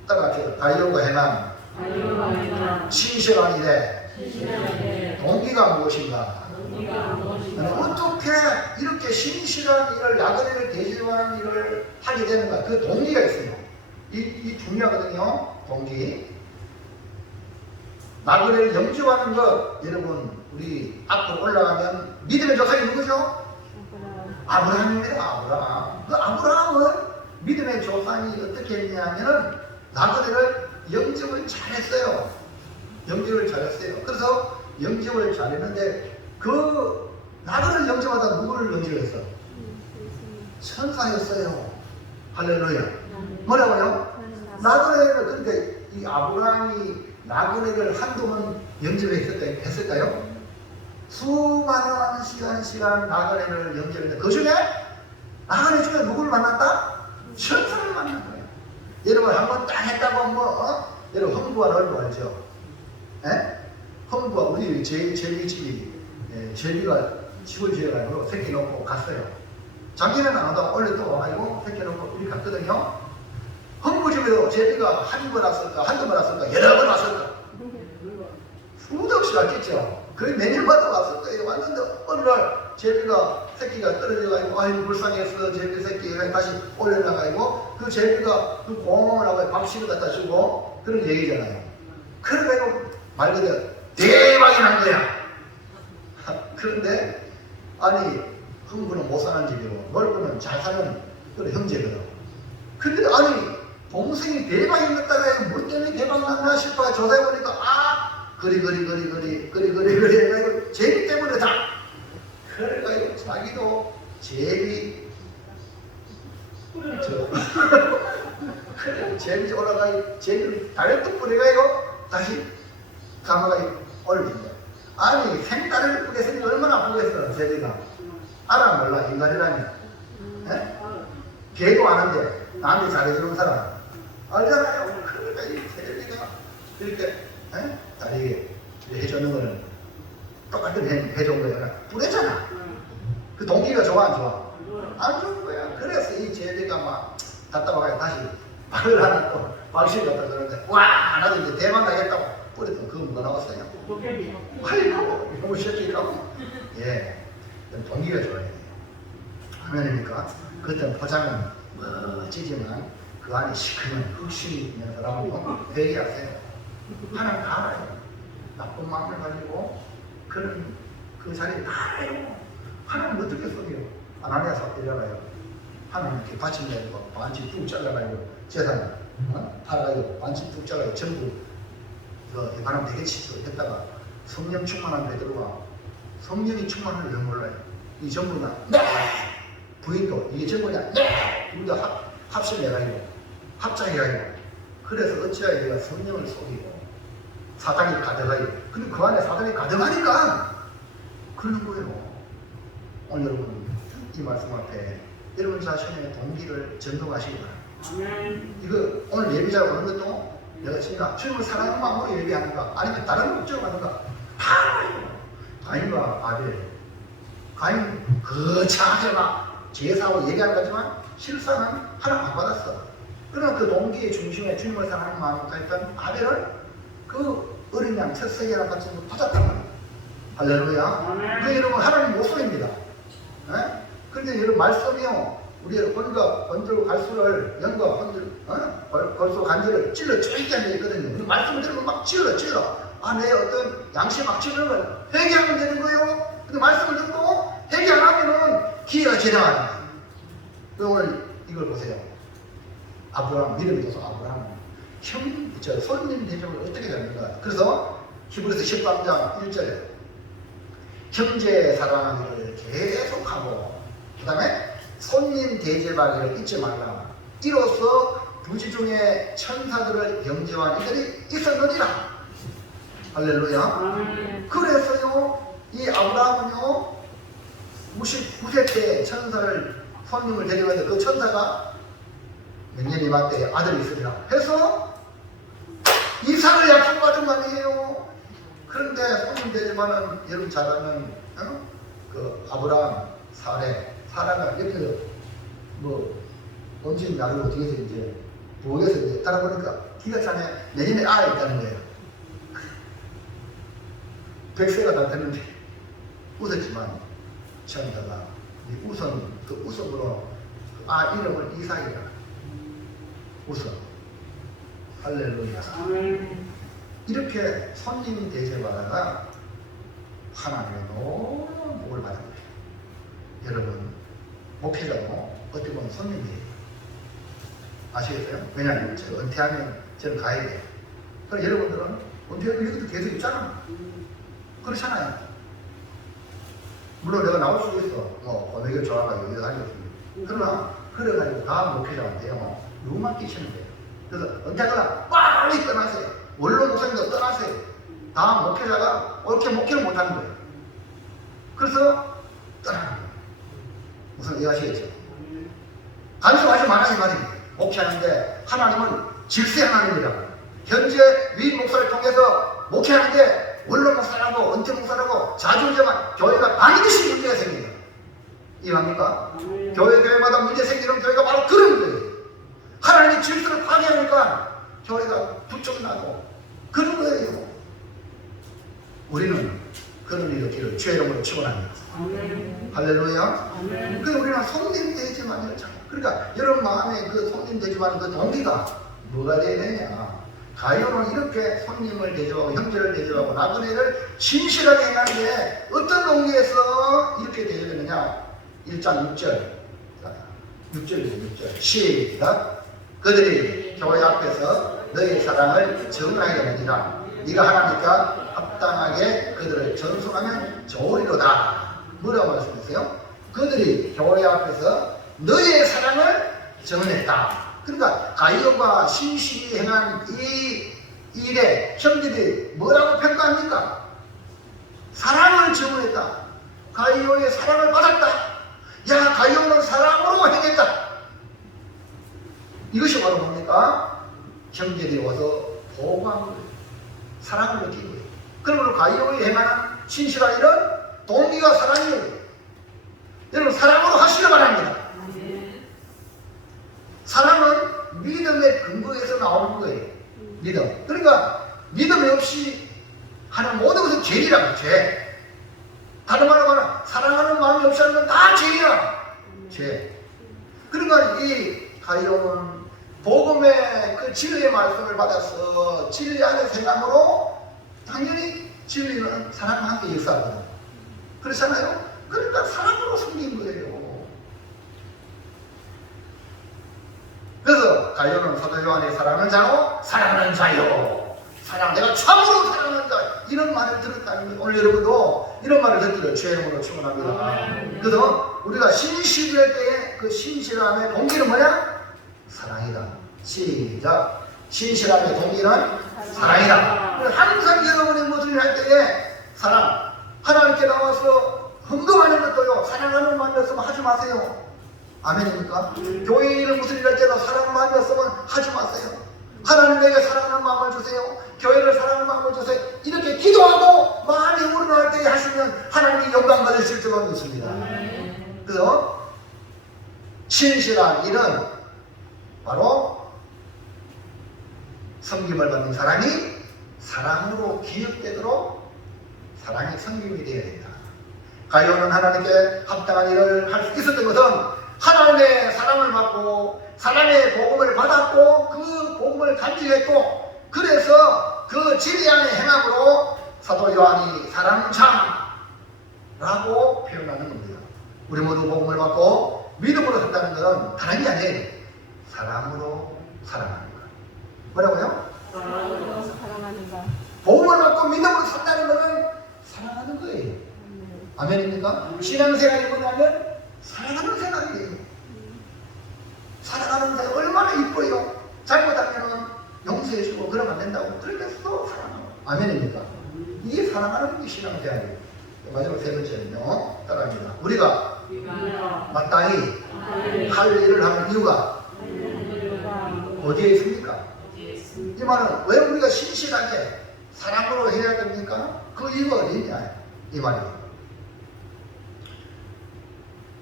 따라합시다. 가이오가 행한 신실한 일에 동기가 무엇인가? 어떻게 이렇게 신실한 일을 나그네를 대접하는 일을 하게 되는가? 그 동기가 있어요. 이 중요하거든요. 동기. 나그네를 영접하는 것 여러분 우리 앞으로 올라가면 믿음의 조상이 누구죠? 아브라함입니다. 아브라함. 그 아브라함은 믿음의 조상이 어떻게 했냐면은 나그네를 영접을 잘했어요. 영접을 잘했어요. 그래서 영접을 잘했는데 그 나그네를 영접하다 누구를 영접했어? 천사였어요. 할렐루야. 뭐라고요? 나그네를 그러니까 이 아브라함이 나그네를 한두 번 영접했을까요? 수많은 시간 나그네를 영접했는데 그 중에 나그네 중에 누구를 만났다? 천사를 만난 거예요. 여러분 한번 딱 했다고 여러분 헝부가 넓어 알죠? 헝부가 우리 제비집이 제비가 집을 지어가지고 새끼 놓고 갔어요. 작년에는 안 하다가 원래 또 와가지고 새끼 놓고 이렇게 갔거든요. 헝부 집에도 제비가 한 번 왔을까 한두 번 왔을까 여러 번 왔을까 수도 없이 왔겠죠. 거의 매년마다 왔을 거예요. 왔는데 어느 날 제비가 새끼가 떨어져가지고 아이고 불쌍해서 제비 새끼가 다시 올려나가지고 그 제비가 그 공을 하고 박씨를 갖다 주고 그런 얘기잖아요. 그래가지고 말 그대로 대박이 난 거야. 그런데 아니 흥부는 못 사는 집이고 넓으면 잘 사는 그런 형제거든. 근데 아니 동생이 대박이 났다가 뭐 때문에 대박 났나 싶어 조사해보니까 그리 해가지고 제비 때문에 다 그래가지고 자기도 제비 그래 제비 올라가기 제비를 다렸던 뿌리가지고 다시 감아가지고 올린 거야. 아니 생딸을 예쁘게 생긴 얼마나 아프겠어 제비가. 알아 몰라 인간이라니. 걔도 아는데 나한테 잘해주는 사람 알잖아요. 그러니까 이 제비가 이렇게 다리에 해주는 거는 똑같은 해준 거야. 뿌리잖아. 그 동기가 좋아 안 좋아? 안 좋은 거야. 그래서 이 제비가 막 답답하게 다시 말을 하나 또 방식을 갖다 그러는데 와 나도 이제 대박 나겠다고 뿌렸더니 그거 뭐가 나왔어요? 아이고 너무 싫지라고. 예, 동기가 좋아야 돼요. 화면이니까 그때 포장은 멋지지만 그 안에 시커먼 흑심이 있는 사람은 회개하세요. 하나님 다 알아요. 나쁜 마음을 가지고 그런 그 자리에 다 알아요. 하나님 어떻게 속여요? 아나니아 사업되잖아요. 하나님 이렇게 받침 내고 반지 뚝 잘라가지고 재산 팔아가지고 반지 뚝 잘라가지고 전부 이 바람 되게 치고 했다가 성령 충만한 베드로가 성령이 충만한 줄 몰라요. 이 전부가 부인도 이게 전부냐 둘 다 합심해가지고 합작해가지고 그래서 어찌하여 내가 성령을 속이고 사단이 가득하여 근데 그 안에 사단이 가득하니까 그러는 거예요. 오늘 여러분 이 말씀 앞에 여러분 자신의 동기를 전동하시기 바랍니다. 이거 오늘 예비자로 오는 것도 내가 진짜 주님을 사랑하는 마음으로 예비하는가 아니면 다른 목적으로 하는가 다 알아요. 가인과 아벨 가인 거창하게 막 제사하고 얘기하는 거지만 실상은 하나님 안 받았어. 그러나 그 동기의 중심에 주님을 사랑하는 마음과 있던 아벨을 그 어린 양 첫세기 하나 같은 거 받았단 말이에요. 할렐루야. 그 여러분 하나님 모습입니다. 그런데 여러분 말씀이요 우리 혼과 번들 갈수를 연과 번들 벌써 간절을 찔러 쪼이게 하는 게 있거든요. 그 말씀을 들으면 막 찔러 내 어떤 양심 막 찔러는 걸 회개하면 되는 거예요. 근데 말씀을 듣고 회개 안 하면은 기회가 지나가요. 오늘 이걸 보세요. 아브라함 믿음이 있어서 아브라함은 손님 대접을 어떻게 됩니까? 그래서 히브리서 13장 1절에 형제 사랑하기를 계속하고 그 다음에 손님 대접하기를 잊지 말라. 이로써 부지 중에 천사들을 경제한 이들이 있었느니라. 할렐루야. 그래서요 이 아브라함은요 99세 때 천사를 손님을 데려가는데 그 천사가 몇 년이 맞대 아들이 있으리라 해서 이삭을 약속받은 거 아니에요. 그런데 손님 대접하는 여러분 잘 아는 그 아브라함 사라가 옆에서 뭐 음식 나르고 뒤에서 이제 부엌에서 이제 따라보니까 기가 차네 내년에 아이 있다는 거예요. 100세가 다 됐는데 웃었지만 천사가 그 웃음으로 이름을 이삭이라 웃어. 할렐루야. 이렇게 손님 대접하다가 하나님의 너무 복을 받은 거예요. 여러분 목회자도 어떻게 보면 손님이에요. 아시겠어요? 왜냐하면 제가 은퇴하면 저는 가야 돼요. 그럼 여러분들은 은퇴해도 여기도 계속 있잖아. 그렇잖아요. 물론 내가 나올 수도 있어. 내가 좋아가지고 여기다 다녔습니다. 그러나 그래가지고 다 목회자가 안 돼요. 누구만 끼시면 돼요. 그래서 은퇴하거나 빨리 떠나세요. 원로 목사님도 떠나세요. 다 목회자가 옳게 목회를 못하는 거예요. 그래서 떠나는 거예요. 무슨 이해하시겠죠? 간섭하지 말아야 말입니다. 목회하는데 하나님은 질서 하나님이다. 현재 위인 목사를 통해서 목회하는데 원로 목사라고 은퇴 목사라고 자주자만 교회가 반드시 문제가 생겨요. 이해합니까? 교회마다 문제 생기는 교회가 바로 그런 거예요. 하나님이 질서를 파괴하니까 교회가 부쩍 나고 그런 거예요. 우리는 그런 일이 없기를 주의 이름으로 축원합니다. 아멘. 할렐루야. 아멘. 그래서 우리는 손님 되지만요. 그러니까 여러분 마음에 그 손님 되지만 그 동기가 뭐가 되어야 되냐. 가요는 이렇게 손님을 대접하고 형제를 대접하고 나그네를 신실하게 행하는데 어떤 동기에서 이렇게 대접했느냐. 1장 6절. 6절이죠. 6절. 시작. 그들이 교회 앞에서 너의 사랑을 전하게 하느니라. 네가 하나님과 합당하게 그들을 전송하면 좋으리로다. 뭐라고 말씀하세요? 그들이 교회 앞에서 너의 사랑을 전했다. 그러니까 가이오가 신실히 행한 이 일에 형제들이 뭐라고 평가합니까? 사랑을 증언했다. 가이오의 사랑을 받았다. 야, 가이오는 사랑으로 행했다. 이것이 바로 뭡니까? 형제들이 와서 보고한 거예요. 사랑을 느끼고 거예요. 그러므로 가이오에 행하는 신실한 일은 동기가 사랑이에요. 여러분 사랑으로 하시기 바랍니다. 사랑은 믿음의 근거에서 나오는 거예요. 믿음. 그러니까 믿음이 없이 하는 모든 것은 죄이라고. 죄. 다른 말로 말하면 사랑하는 마음이 없이 하는 건 다 죄야. 죄. 그러니까 이 가이오는 복음의 그 진리의 말씀을 받아서 진리 안에 생각으로 당연히 진리는 사랑과 함께 역사하거든. 그렇잖아요? 그러니까 사랑으로 섬긴 거예요. 그래서 가요는 사도 요한의 사랑하는 자로 사랑하는 자요. 사랑, 내가 참으로 사랑하는 자. 이런 말을 들었다는 거예요. 오늘 여러분도 이런 말을 듣기를 주의 이름으로 축원합니다. 그래서 우리가 신실할 때의 그 신실함의 동기는 뭐냐? 사랑이다. 시작. 신실함의 동기는 사랑이다. 항상 여러분이 무슨 일 할 때에 사랑, 하나님께 나와서 헌금하는 것도요, 사랑하는 마음이었으면 하지 마세요. 아멘입니까? 교회 일을 무슨 일 할 때도 사랑 마음이었으면 하지 마세요. 하나님에게 사랑하는 마음을 주세요. 교회를 사랑하는 마음을 주세요. 이렇게 기도하고 마음이 우러날 때 하시면 하나님이 영광 받으실 줄로 믿습니다. 그래서 신실한 일은 바로 섬김을 받는 사람이 사랑으로 기억되도록 사랑의 섬김이 되어야 된다. 가요는 하나님께 합당한 일을 할 수 있었던 것은 하나님의 사랑을 받고 사랑의 복음을 받았고 그 복음을 간직했고 그래서 그 진리 안의 행함으로 사도 요한이 사랑자라고 표현하는 겁니다. 우리 모두 복음을 받고 믿음으로 산다는 것은 다른 게 아니에요. 사랑으로 사랑하는 것. 뭐라고요? 사랑으로 사랑하는가. 복음을 받고 믿음으로 산다는 것은 사랑하는 거예요. 아멘입니까? 신앙생활이 뭐냐면 사랑하는 생활이에요. 사랑하는 생활 얼마나 이뻐요. 잘못하면 용서해주고 그러면 안 된다고. 그러면서도 사랑하고. 아멘입니까? 이게 사랑하는 게 신앙생활이에요. 마지막 세 번째는요. 따라합니다. 우리가 마땅히 할 일을 하는 이유가 어디에 있습니까? 이 말은 왜 우리가 신실하게 사랑으로 해야 됩니까? 그 이유가 어디 있냐? 이 말이에요.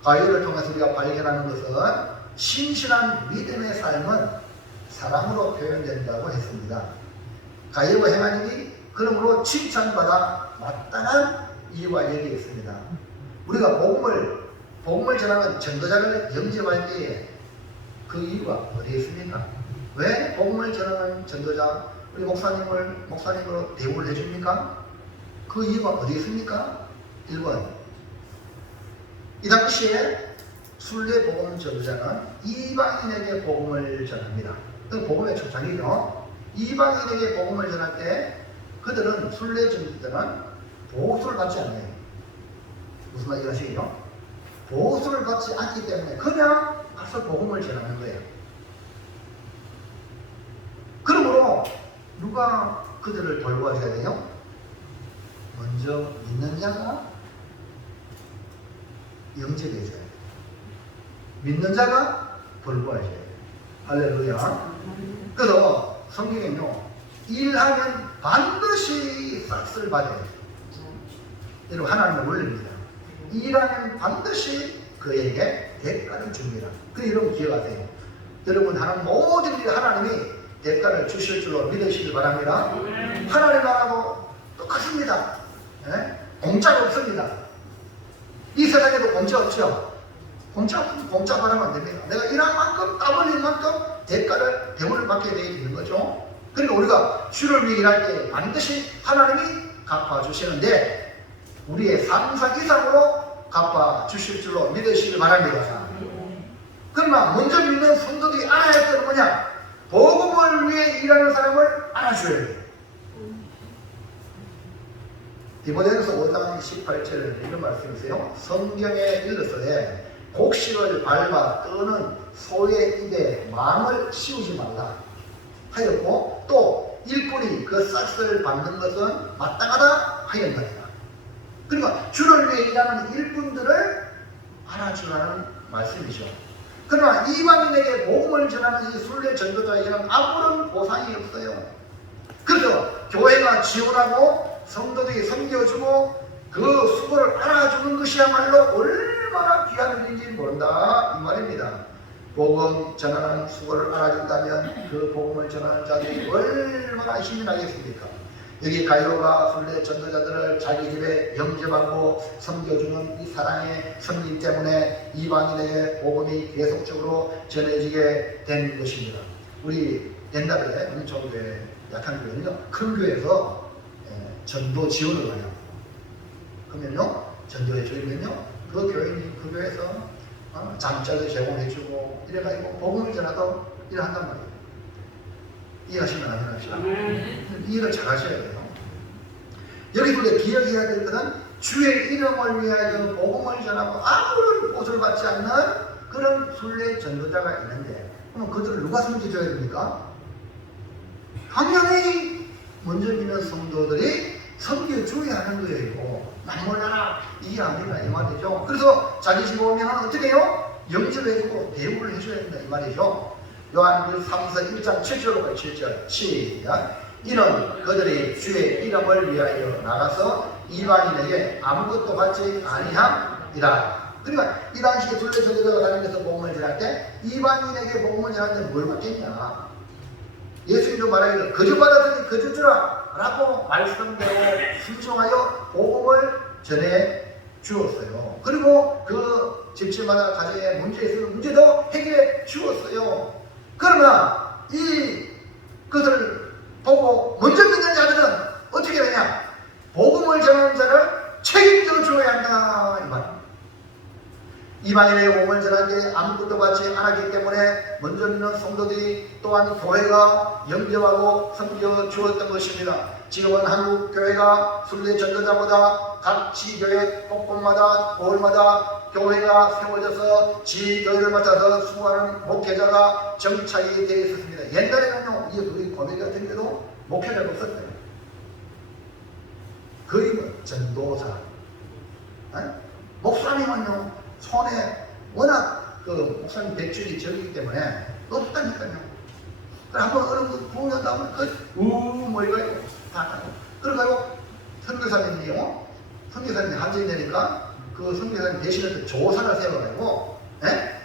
가요를 통해서 우리가 발견하는 것은 신실한 믿음의 삶은 사랑으로 표현된다고 했습니다. 가요가 행한 일이 그러므로 칭찬받아 마땅한 이유가 여기에 있습니다. 우리가 복음을 전하는 전도자를 영접할 때에 그 이유가 어디에 있습니까? 왜 복음을 전하는 전도자 우리 목사님으로 대우를 해줍니까? 그 이유가 어디에 있습니까? 1번 이 당시에 순례 복음 전도자는 이방인에게 복음을 전합니다. 그 복음의 초창이죠. 이방인에게 복음을 전할 때 그들은 순례 전도자는 보호수를 받지 않아요. 무슨 말인지 아시겠죠? 보호수를 받지 않기 때문에 그냥 가서 복음을 전하는 거예요. 그러므로 누가 그들을 돌봐줘야 돼요? 먼저 믿는 자가 영접해줘야 돼요. 믿는 자가 돌봐줘야 돼요. 할렐루야. 그래서 성경에는요, 일하면 반드시 싹을 받아야 돼요. 여러분, 하나님의 원리입니다. 일하면 반드시 그에게 대가를 줍니다. 그래, 여러분 기억하세요. 여러분 하는 모든 일 하나님이 대가를 주실 줄로 믿으시길 바랍니다. 하나님 나라도 똑같습니다. 네? 공짜가 없습니다. 이 세상에도 공짜 없죠. 공짜 없으면 공짜 받으면 안 됩니다. 내가 일한 만큼 땀 흘린 만큼 대우를 받게 되어 있는 거죠. 그러니까 우리가 주를 위해 일할 때 반드시 하나님이 갚아주시는데 우리의 상상 이상으로 갚아주실 줄로 믿으시길 바랍니다. 그러나 먼저 믿는 성도들이 알아야 할 것은 뭐냐? 복음을 위해 일하는 사람을 알아줘야 돼요. 디모데전서 5장 18절 이런 말씀이세요. 성경에 일렀으되 곡식을 밟아 뜨는 소의 입에 망을 씌우지 말라 하였고 또 일꾼이 그 싹을 밟는 것은 마땅하다 하였느니라. 그러니까 주를 위해 일하는 일꾼들을 알아주라는 말씀이죠. 그러나 이방인에게 복음을 전하는 이 순례 전도자에게는 아무런 보상이 없어요. 그래서 교회가 지원하고 성도들이 섬겨주고 그 수고를 알아주는 것이야말로 얼마나 귀한 일인지 모른다 이 말입니다. 복음 전하는 수고를 알아준다면 그 복음을 전하는 자들이 얼마나 힘이 나겠습니까? 여기 가이로가 순례 전도자들을 자기 집에 영접하고 섬겨주는 이 사랑의 성림 때문에 이방인에게 복음이 계속적으로 전해지게 된 것입니다. 우리 옛날에 엄청 교회, 약한 교회는요, 큰 교회에서 전도 지원을 해요. 그러면요, 전도해 주면요, 그 교인이 그 교회에서 잠자도 제공해주고 이래가지고 복음을 전하도 일을 한단 말이에요. 이해하시면 안 하시죠? 이해를 잘 하셔야 돼요. 여기서 우리가 기억해야 될 것은 주의 이름을 위하여 복음을 전하고 아무런 보수를 받지 않는 그런 순례 전도자가 있는데 그럼 그들을 누가 섬겨줘야 됩니까? 당연히 먼저 믿는 성도들이 섬겨줘야 하는 거예요. 난 몰라라 이게 아니라 이 말이죠. 그래서 자기 집 오면 어떻게 해요? 영접해주고 대우를 해줘야 된다 이 말이죠. 요한그 3서 1장 7절로 7절 시작. 이는 그들이 주의 이름을 위하여 나가서 이방인에게 아무것도 받지 아니함이라. 그러니까 이 당시에 순례 전도자가 다니면서 복음을 전할 때 이방인에게 복음을 전할 때 뭘 받겠냐? 예수님도 말하기를 거저 받았으니 거저 주라 라고 말씀대로 순종하여 복음을 전해 주었어요. 그리고 그 집집마다 가정에 문제 있으면 문제도 해결해 주었어요. 그러나 그것을 보고 먼저 믿는 자들은 어떻게 되냐? 복음을 전하는 자를 책임져 줘야 한다 이 말입니다. 이방인의 복음을 전하는데 아무것도 받지 않았기 때문에 먼저 믿는 성도들이 또한 교회가 영접하고 섬겨 주었던 것입니다. 지금은 한국 교회가 순례 전도자보다 각 지교회 곳곳마다 고을마다 교회가 세워져서 지교회를 맡아서 수고하는 목회자가 정착이 되어 있었습니다. 옛날에는요, 우리 고대 같은 경우도 목회자가 없었어요. 거의 뭐 전도사. 목사님은요, 손에 워낙 그 목사님 대출이 적이기 때문에 없다니까요. 그래 한번 어느 거 보면 나오면 뭐 이거 다 그래가지고 선교사님이요, 선교사님이 한정이 되니까 그 선교사님 대신해서 조사를 세워가지고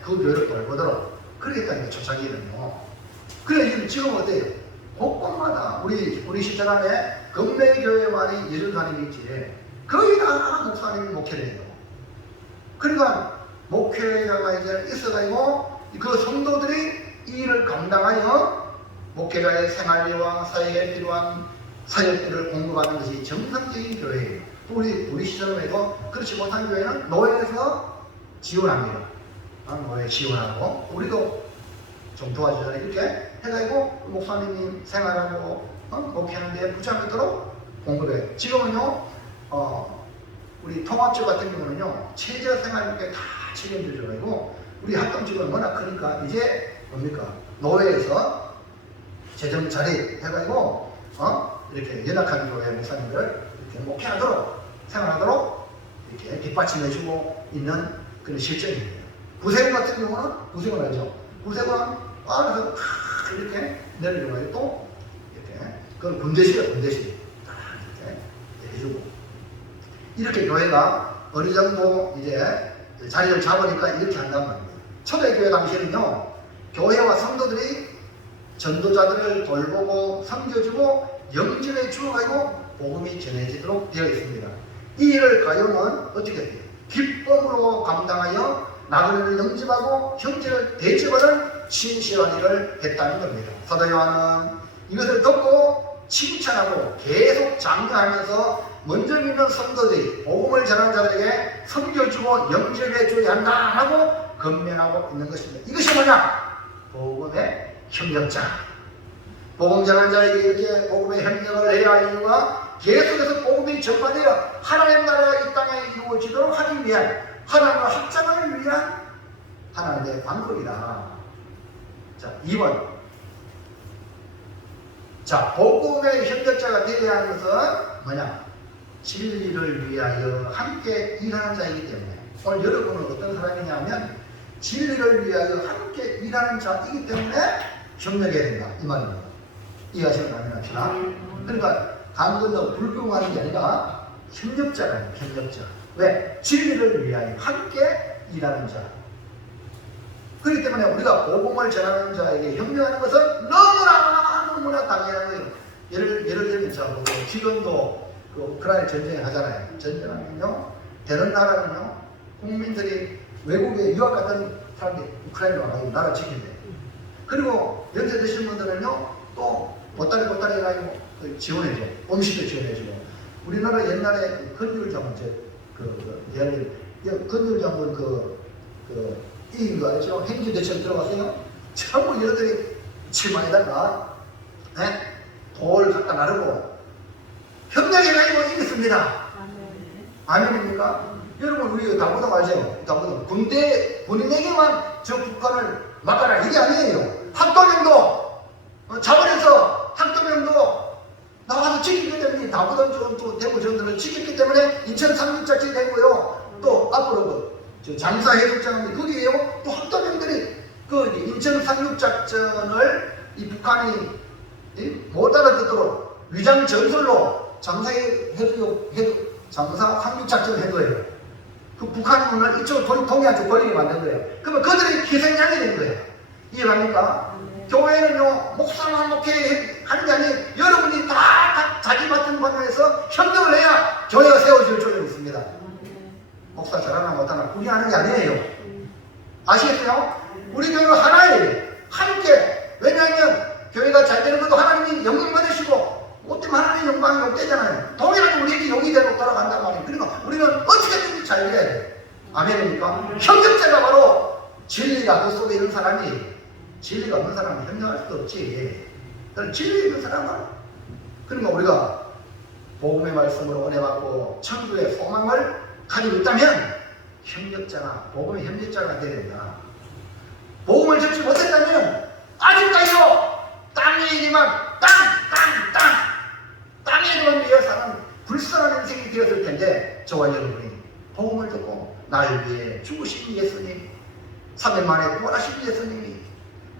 그 교회를 돌보도록 그러겠다니까 초창기는요. 그래 지금 어때요? 곳곳마다 우리 시절 안에 금매교회만이 예전사님이 있지 거의 다 목사님이 목회를 해요. 그러니까 목회자가 이제 있어가지고 그 성도들이 이 일을 감당하여 목회자의 생활비와 사회에 필요한 사역들을 공급하는 것이 정상적인 교회예요. 우리 시절에도 그렇지 못한 교회는 노예에서 지원합니다. 노예 지원하고 우리도 좀 도와주잖아요. 이렇게 해가지고 목사님이 생활하고 목회하는 데 부착하도록 공급해요. 지금은요 우리 통합적 같은 경우는요 최저 생활비에 다 책임져줘가지고 우리 합동직은 워낙 크니까 이제 뭡니까 노예에서 재정 자립해가지고 이렇게 연약한 교회 목사님들 이렇게 목회하도록 생활하도록 이렇게 뒷받침해주고 있는 그런 실정입니다. 구세군 같은 경우는 구세군 알죠? 구세군은 안에서 이렇게 내려줘가지고 또 이렇게 그건 군대실이에요. 군대실 딱 이렇게 해주고 이렇게 교회가 어느 정도 이제 자리를 잡으니까 이렇게 한단 말입니다. 초대교회 당시에는요 교회와 성도들이 전도자들을 돌보고 섬겨주고 영접해 주어가지고 복음이 전해지도록 되어 있습니다. 이 일을 가용은 어떻게 해요? 기쁨으로 감당하여 나그네를 영접하고 형제를 대접하는 신실한 일을 했다는 겁니다. 사도 요한은 이것을 듣고 칭찬하고 계속 장려하면서 먼저 믿는 성도들이 복음을 전하는 자들에게 섬겨주고 영접해 줘야 한다 하고 건면하고 있는 것입니다. 이것이 뭐냐? 복음의 협력자. 복음 전하는 자에게 이렇게 복음의 협력을 해야 할 이유가 계속해서 복음이 전파되어 하나님 나라가 이 땅에 이루어지도록 하기 위한 하나님과 합작을 위한 하나님의 방법이다. 자, 2번. 자, 복음의 협력자가 되어야 하는 것은 뭐냐? 진리를 위하여 함께 일하는 자이기 때문에 오늘 여러분은 어떤 사람이냐면 진리를 위하여 함께 일하는 자이기 때문에 협력해야 된다. 이 말입니다. 이해하시면 합니다. 그러니까 강 건너 불평하는 게 아니라 협력자라는 협력자. 왜? 진리를 위하여 함께 일하는 자. 그렇기 때문에 우리가 복음을 전하는 자에게 협력하는 것은 너무나 당연한 거예요. 예를 들면 자, 지금도 그 우크라이나 전쟁을 하잖아요. 전쟁하면요, 되는 나라는요, 국민들이 외국에 유학 갔던 사람들이 우크라이나 와가지고 나라 지킨대. 그리고 연세 드신 분들은요, 또 보따리 해가지고 지원해줘. 음식도 지원해주고. 우리나라 옛날에 건율장군, 건율장군 이긴 거 알죠? 행주대첩 들어갔어요? 전부 여러들이 치마에다가 돌 갖다 나르고 협력해가지고 이겼습니다. 아멘입니까? 여러분 우리 다보동 알죠? 다보동 군인에게만 저 북한을 막아라 이게 아니에요. 학도병도 자원에서 학도병도 나와서 지키기 때문에 다보동 전투 대구 전투를 지켰기 때문에 인천 상륙작전이 되고요. 또 앞으로 장사 해독장인데 거기에요. 또 학도병들이 그 인천 상륙작전을 이 북한이 못 알아듣도록 위장 전술로 장사 상륙작전을 한 거예요. 그 북한군을 이쪽으로 동해안쪽 버리게 만든 거예요. 그러면 그들이 희생양이 된 거예요. 이해갑니까? 교회는요, 목사만 목회 하는 게 아니에요. 여러분이 다 자기 맡은 방향에서 협력을 해야 교회가 세워질 줄로 있습니다. 목사 잘하나 못하나 군이 하는 게 아니에요. 아시겠어요? 우리 교회가 하나예요. 함께. 왜냐하면 교회가 잘 되는 것도 하나님이 영광 받으시고 못 되면 하나님의 영광이 없대잖아요. 동일하게 우리에게 영이 되도록 따라간단 말이에요. 그러니까 우리는 어떻게든 잘 돼야 돼요. 아멘입니까? 협력자가 바로 진리가 그 속에 있는 사람이, 진리가 없는 사람은 협력할 수도 없지. 진리 있는 사람은, 그러니까 우리가 복음의 말씀으로 은혜 받고 천국의 소망을 가지고 있다면 협력자가, 복음의 협력자가 되어야 된다. 복음을 접지 못했다면 아직까지도 땅의 일만 땅에만 위해 사는 불쌍한 인생이 되었을 텐데, 저와 여러분이 복음을 듣고 나를 위해 죽으신 예수님, 3일 만에 부활하신 예수님이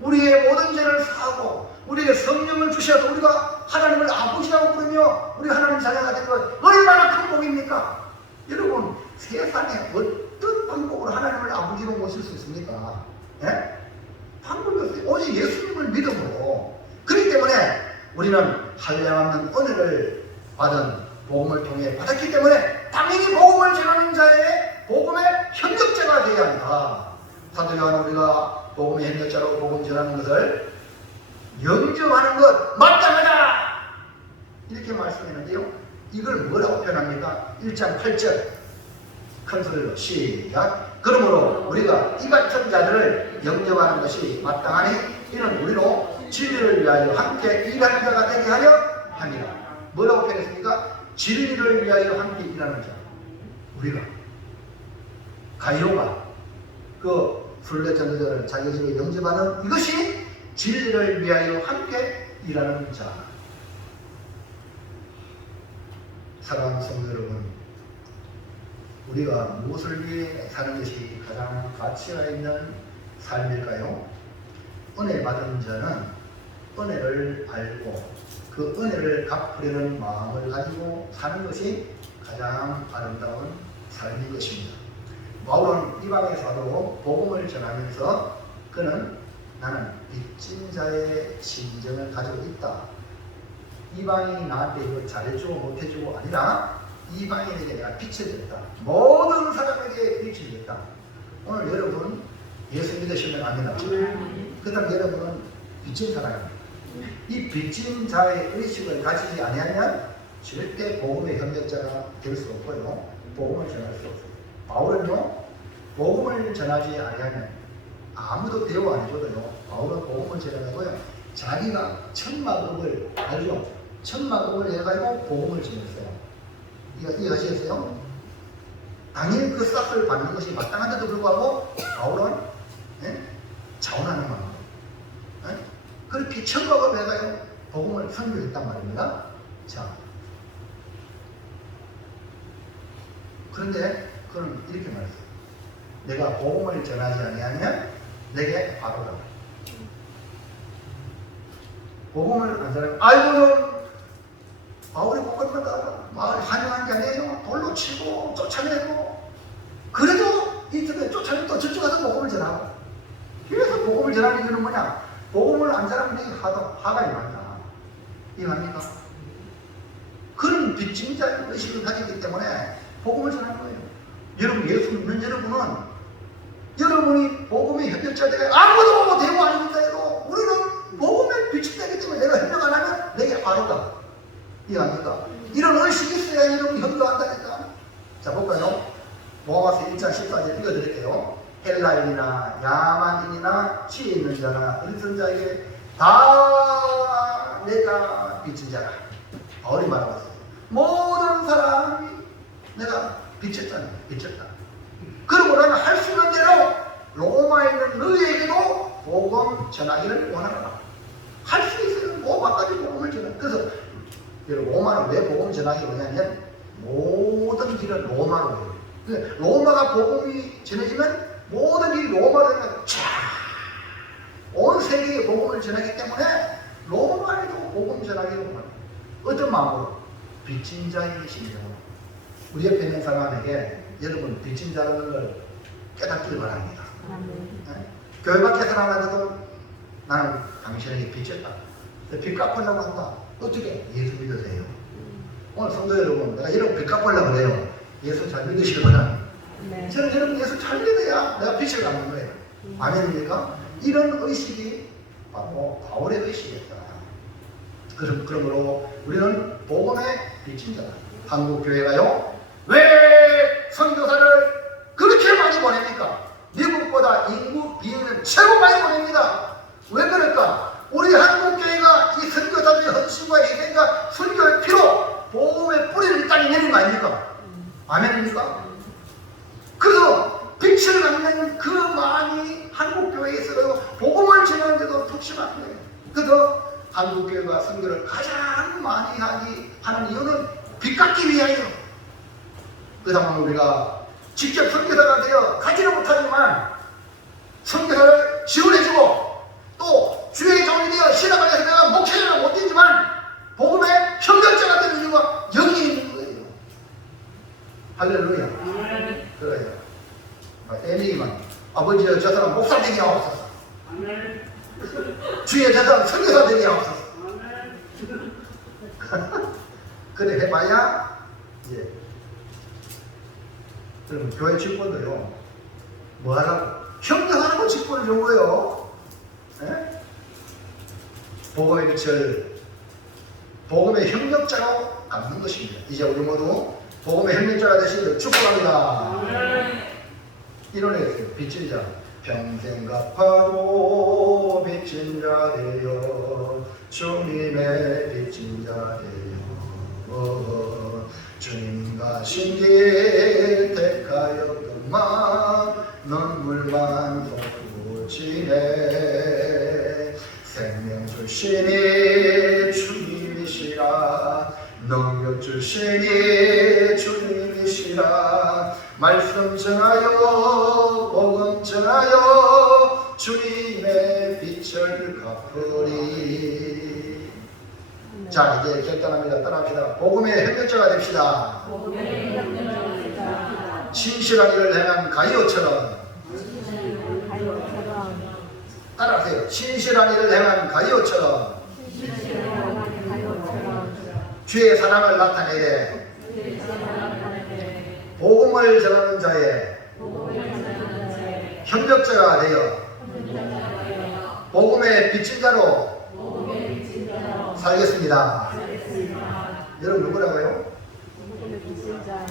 우리의 모든 죄를 사하고 우리에게 성령을 주셔서 우리가 하나님을 아버지라고 부르며 우리 하나님 자녀가 된 것, 얼마나 큰 복입니까? 여러분, 세상에 어떤 방법으로 하나님을 아버지로 모실 수 있습니까? 예? 방법이 없어요. 오직 예수님을 믿음으로. 그렇기 때문에 우리는 한량없는 은혜를 받은 복음을 통해 받았기 때문에 당연히 복음을 전하는 자의 복음의 협력자가 되어야 한다. 사도 요한은 우리가 복음의 협력자로 복음 전하는 것을 영접하는 것 마땅하다 이렇게 말씀했는데요. 이걸 뭐라고 표현합니까? 1장 8절 큰 소리로 시작. 그러므로 우리가 이 같은 자들을 영접하는 것이 마땅하니 이는 우리로 진리를 위하여 함께 일하는 자가 되게 하려 합니다. 뭐라고 표현했습니까? 진리를 위하여 함께 일하는 자. 우리가 가이오가 그 순례 전도자를 자기 집에 영접하는 이것이 진리를 위하여 함께 일하는 자. 사랑하는 성도 여러분, 우리가 무엇을 위해 사는 것이 가장 가치가 있는 삶일까요? 은혜 받은 자는 은혜를 알고 그 은혜를 갚으려는 마음을 가지고 사는 것이 가장 아름다운 삶인 것입니다. 바울은 이방에서도 복음을 전하면서 그는 나는 빚진 자의 심정을 가지고 있다. 이방인이 나한테 이거 잘해주고 못해주고 아니라 이방인에게 내가 빛이 되었다. 모든 사람에게 빛이 되었다. 오늘 여러분 예수 믿으시면 아멘 하죠. 그 다음 여러분은 빚진 사람입니다. 이 빚진 자의 의식을 가지지 아니하면 절대 복음의 협력자가 될 수 없고요. 복음을 전할 수 없어요. 바울은요, 복음을 전하지 아니하면 아무도 대우 안 해줘도요, 바울은 복음을 전하고요, 자기가 천막음을 알죠? 천막음을 해가지고 복음을 전했어요. 이해하시겠어요? 당연히 그 싹을 받는 것이 마땅한데도 불구하고 바울은 자원하는 마음, 그렇게 천막을 해가지고 복음을 선교했단 말입니다. 자, 그런데 그는 이렇게 말했어요. 내가 복음을 전하지 아니하면 내게 바로다. 복음을 안 전하면 아이고 바울이 복음마다 마을 환영한 게 아니에요. 돌로 치고 쫓아내고, 그래도 이쪽에 쫓아내고 또 저쪽 가서 복음을 전하고. 그래서 복음을 전하는 이유는 뭐냐? 복음을 안 전하면 내게 화가 일어난다. 이해합니까? 그런 빚진 자의 의식을 가지기 때문에 복음을 전하는 거예요. 여러분, 예수 믿는 여러분은 여러분이 복음의 협력자 되가 아무도 대우 안 해준다 해도 우리는 복음의 빛이 되기 때문에 내가 협력 안 하면 내게 화로다. 이해합니까? 이런 의식이 있어야 여러분이 협력한다니까. 자, 볼까요? 로마서 1장 14절 읽어드릴게요. 헬라인이나 야만인이나 지혜 있는 자나 어리석은 자에게 다 내가 빚진 자라. 바울이 말하고 있어요. 모든 사람이 내가 빚졌잖아요. 빚졌다. 그러고 나는 할 수 있는 대로 로마에 있는 너희에게도 복음 전하기를 원하노라. 할 수 있어요. 로마까지 복음을 전하. 그래서 로마는 왜 복음 전하기 원하냐면 모든 길은 로마로 해요. 로마가 복음이 전해지면 모든 길이 로마로 되면 온 세계에 복음을 전하기 때문에 로마에도 복음 전하기를 원합니다. 어떤 마음으로? 빚진 자의 심정으로. 우리 옆에 있는 사람에게 여러분 빚진 자라는 걸 깨닫기를 바랍니다. 네? 교회 밖에서 나가도 나는 당신에게 빚졌다. 빚 갚으려고 한다. 어떻게? 예수 믿으세요. 오늘 성도 여러분, 내가 여러분 빚 갚으려고 그래요. 예수 잘 믿으시길 바랍니다. 네. 저는 여러분 예수 잘 믿어야 내가 빚을 갚는 거예요. 아멘입니까? 이런 의식이 바로 바울의 의식이었다. 그러므로 우리는 복음의 빚진 자다. 한국 교회가요, 왜 선교사를 그렇게 많이 보냅니까? 미국보다 인구 비율은 최고 많이 보냅니다. 왜 그럴까? 우리 한국교회가 이 선교사들의 헌신과 희생과 선교의 피로 복음의 뿌리를 땅에 내린 거 아닙니까? 아멘입니까? 그래서 빛을 갖는 그 많이 한국교회에 있어요. 복음을 전하는데도 톡심한 거예요. 그래서 한국교회가 선교를 가장 많이 하는 이유는 빚 갚기 위하여. 그 다음에 우리가 직접 선교사가 되어 가지는 못하지만 선교사를 지원해주고 또 주의 종이 되어 신학을 해서 내가 목회자는 못되지만 복음의 협력자가 되는 이유가 여기 있는 거예요. 할렐루야. 그래요. 애미만 아버지여 저 사람 목사 되게 하옵소서. 주의 저 사람 선교사 되게 하옵소서. 그래 해봐야 예. 그럼 교회 직분도요, 뭐 하라고? 협력하라고 직분을 준 거예요. 예? 복음의 빛을 복음의 협력자로 갚는 것입니다. 이제 우리 모두 복음의 협력자가 되시기를 축복합니다. 이런 애였어요. 빚진 자. 평생 갚아도 빚진 자 되어 주님의 빚진 자 되어 주님과 신길 택하였건만 눈물만 솟구치네. 생명 주시니 주님이시라. 능력 주시니 주님이시라. 말씀 전하여 복음 전하여 주님의 빛을 갚으리. 자, 이제 결단합니다. 따라합시다. 복음의 협력자가 됩시다. 신실한 일을 행한 가이오처럼. 따라하세요. 신실한 일을 행한 가이오처럼 주의 사랑을 나타내되 복음을 전하는 자의 협력자가 되어 복음의 빚진 자로 살겠습니다. 여러분 누구라고요? 복음의 빚진 자.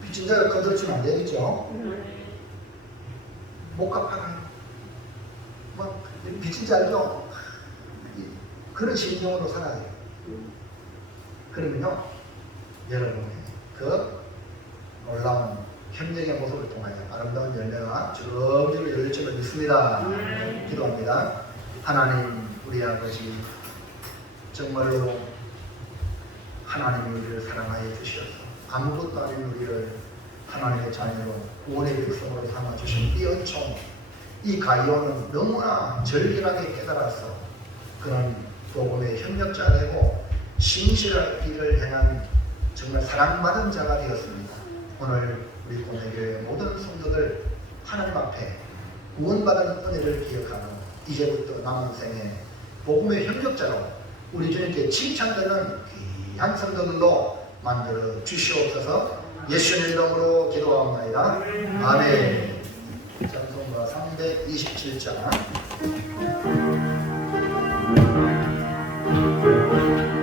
빚진 자가 거들어주면 안 되겠죠? 못 갚아가요. 막 빚진 자 알죠? 그런 심정으로 살아야 돼요. 그러면요, 여러분의 그 놀라운 협력의 모습을 통하여 아름다운 열매가 주렁주렁 열릴 줄을 믿습니다. 기도합니다. 하나님, 우리 아버지, 정말로 하나님이 우리를 사랑하여 주셔서 아무것도 아닌 우리를 하나님의 자녀로 구원의 백성으로 삼아 주신 이 은총, 이 가이오는 너무나 절실하게 깨달아서 그런 복음의 협력자가 되고 신실한 길을 행한 정말 사랑받은 자가 되었습니다. 오늘 우리 고뇌교회 모든 성도들 하나님 앞에 구원받은 은혜를 기억하고 이제부터 남은 생에 복음의 협력자로 우리 주님께 칭찬되는 귀한 성도들로 만들어 주시옵소서. 예수님 이름으로 기도하옵나이다. 아멘. 찬송가 327장